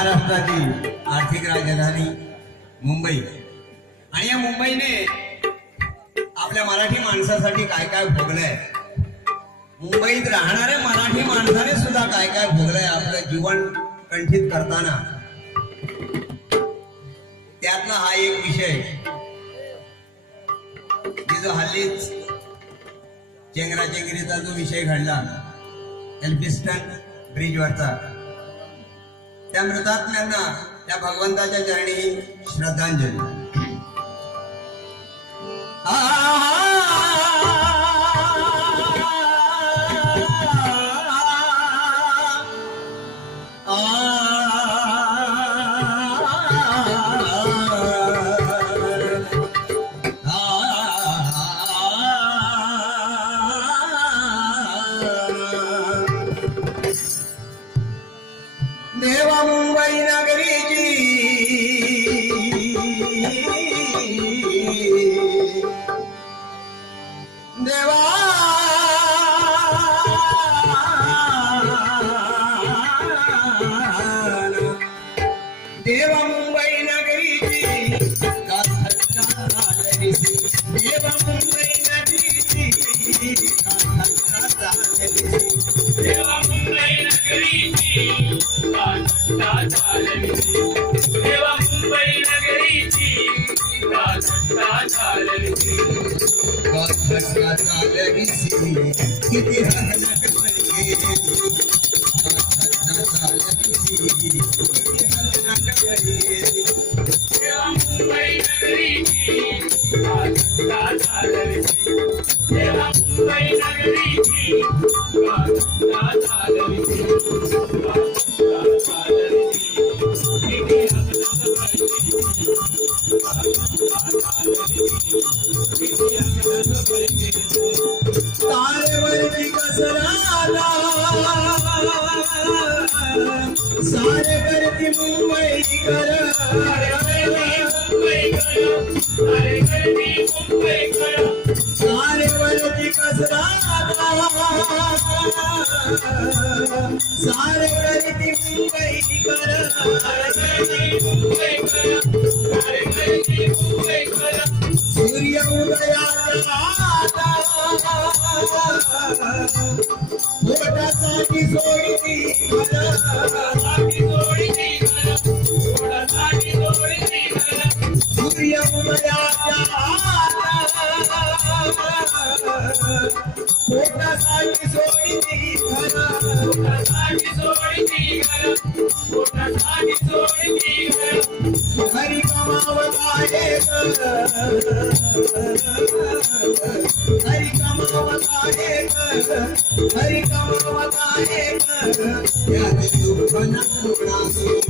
महाराष्ट्राची आर्थिक राजधानी मुंबई. आणि या मुंबईने आपल्या मराठी माणसासाठी काय काय भोगलंय? मुंबईत राहणाऱ्या मराठी माणसाने सुद्धा काय काय भोगलंय आपलं जीवन कंठित करताना? त्यातला हा एक विषय. जो हल्लीच चेंगराचेंगरीचा जो विषय घडला एल्फिस्टन ब्रिजवरचा. त्या मृतात्म्यांना त्या भगवंताच्या चरणी श्रद्धांजली. मुंबई झालेली. देवा मुंबई झालेली. देवा मुंबई झालेली देवा मुंबई नगरीची काठा Thank you. सारे करती मुंबई कर मुंबई करा अरे गर्दी मुंबई करा सूर्य उदयाला हरी कमावता एक यात दुःख न कोणाचे हरी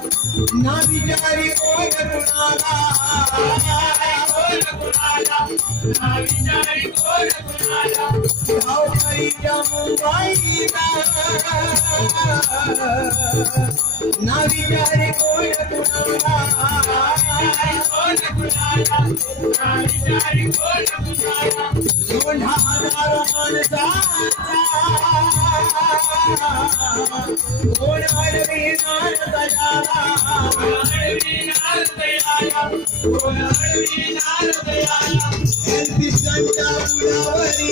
एक याने नको नाचू यात दुःख न मुंबईला ना विचारी कोण कुणाला कोण कुणाला ना विचारी कोण मुंबईला ना विचारी कोण कुणाला कोण कुणाला ना विचारी कोण कुणाला लोढा हज़ार माणसाचा कोण अडविणार दयाला। कोण अडविणार दयाला। पुलावरी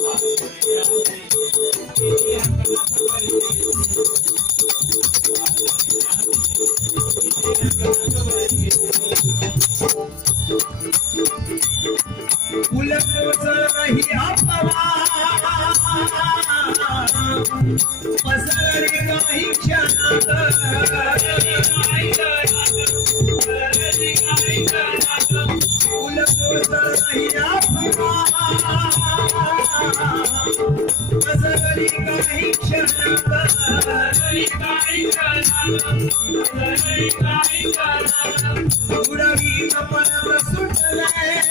पसरले काही क्षणात. काही क्षणात फुल कोसळही पसरली काही क्षणात काही क्षणात काही क्षणात उडवी कपल सुटलाय.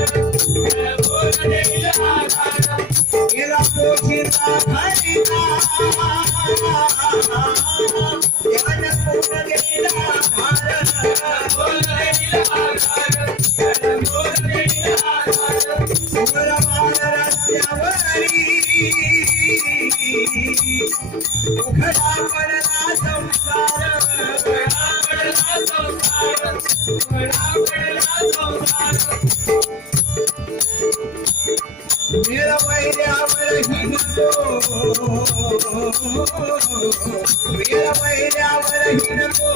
मेरा मैऱ्यावर हिंडतो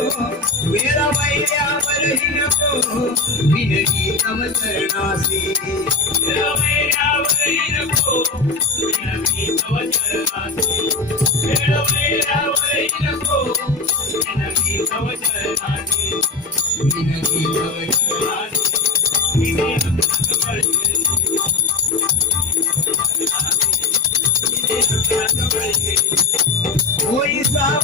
मेरा मैऱ्यावर हिंडतो विनगी तव चरणासी विनगी तव चरणासी कोई सावधम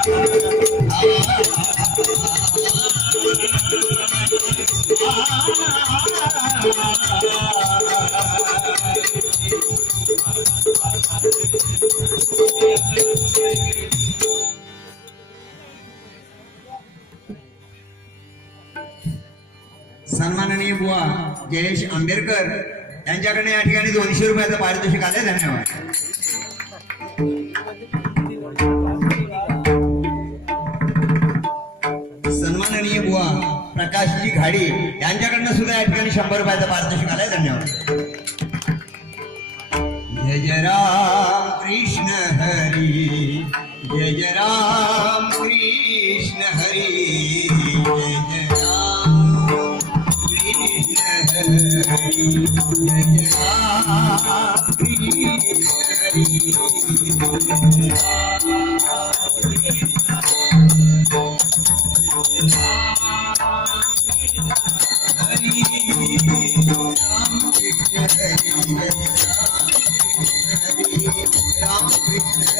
सन्माननीय बुवा जयेश आंबेडकर यांच्याकडनं या ठिकाणी दोनशे रुपयाचं पारितोषिक आले धन्यवाद. बुवा प्रकाशजी घाडी यांच्याकडनं सुद्धा या ठिकाणी शंभर रुपयाचं पारितोषिक आलंय. धन्यवाद. जय जय राम कृष्ण हरी. जय जय राम कृष्ण हरी. जय जय राम कृष्ण हरी. जय जय Ram Krishna Hari. Hare Hare Hare Hare